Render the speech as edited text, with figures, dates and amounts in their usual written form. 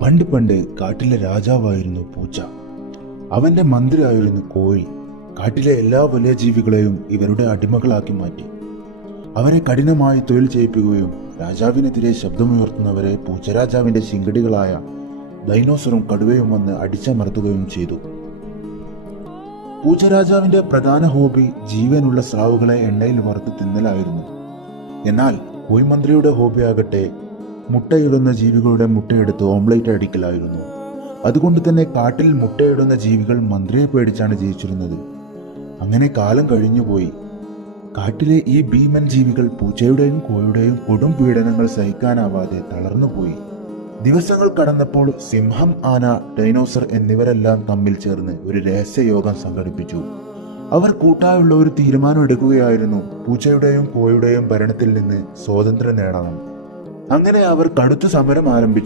പണ്ട് പണ്ട് കാട്ടിലെ രാജാവായിരുന്നു പൂച്ച. അവന്റെ മന്ത്രിയായിരുന്നു കോഴി. കാട്ടിലെ എല്ലാ വലിയ ജീവികളെയും ഇവരുടെ അടിമകളാക്കി മാറ്റി. അവരെ കഠിനമായി തൊഴിൽ ചെയ്യിപ്പിക്കുകയും രാജാവിനെതിരെ ശബ്ദമുയർത്തുന്നവരെ പൂച്ചരാജാവിന്റെ ശിങ്കടികളായ ഡൈനോസറും കടുവയും വന്ന് അടിച്ചമർത്തുകയും ചെയ്തു. പൂച്ചരാജാവിന്റെ പ്രധാന ഹോബി ജീവനുള്ള സ്രാവുകളെ എണ്ണയിൽ വറുത്ത് തിന്നലായിരുന്നു. എന്നാൽ കോഴിമന്ത്രിയുടെ ഹോബിയാകട്ടെ മുട്ടയിടുന്ന ജീവികളുടെ മുട്ടയെടുത്ത് ഓംലേറ്റ് അടിക്കലായിരുന്നു. അതുകൊണ്ട് തന്നെ കാട്ടിൽ മുട്ടയിടുന്ന ജീവികൾ മന്ത്രിയെ പേടിച്ചാണ് ജീവിച്ചിരുന്നത്. അങ്ങനെ കാലം കഴിഞ്ഞുപോയി. കാട്ടിലെ ഈ ഭീമൻ ജീവികൾ പൂച്ചയുടെയും കോഴിയുടെയും കൊടും പീഡനങ്ങൾ സഹിക്കാനാവാതെ തളർന്നുപോയി. ദിവസങ്ങൾ കടന്നപ്പോൾ സിംഹം, ആന, ഡൈനോസർ എന്നിവരെല്ലാം തമ്മിൽ ചേർന്ന് ഒരു രഹസ്യയോഗം സംഘടിപ്പിച്ചു. അവർ കൂട്ടായുള്ള ഒരു തീരുമാനം എടുക്കുകയായിരുന്നു: പൂച്ചയുടെയും കോഴിയുടെയും ഭരണത്തിൽ നിന്ന് സ്വാതന്ത്ര്യം നേടണം. അങ്ങനെ അവർ കടുത്ത സമരം ആരംഭിച്ചു.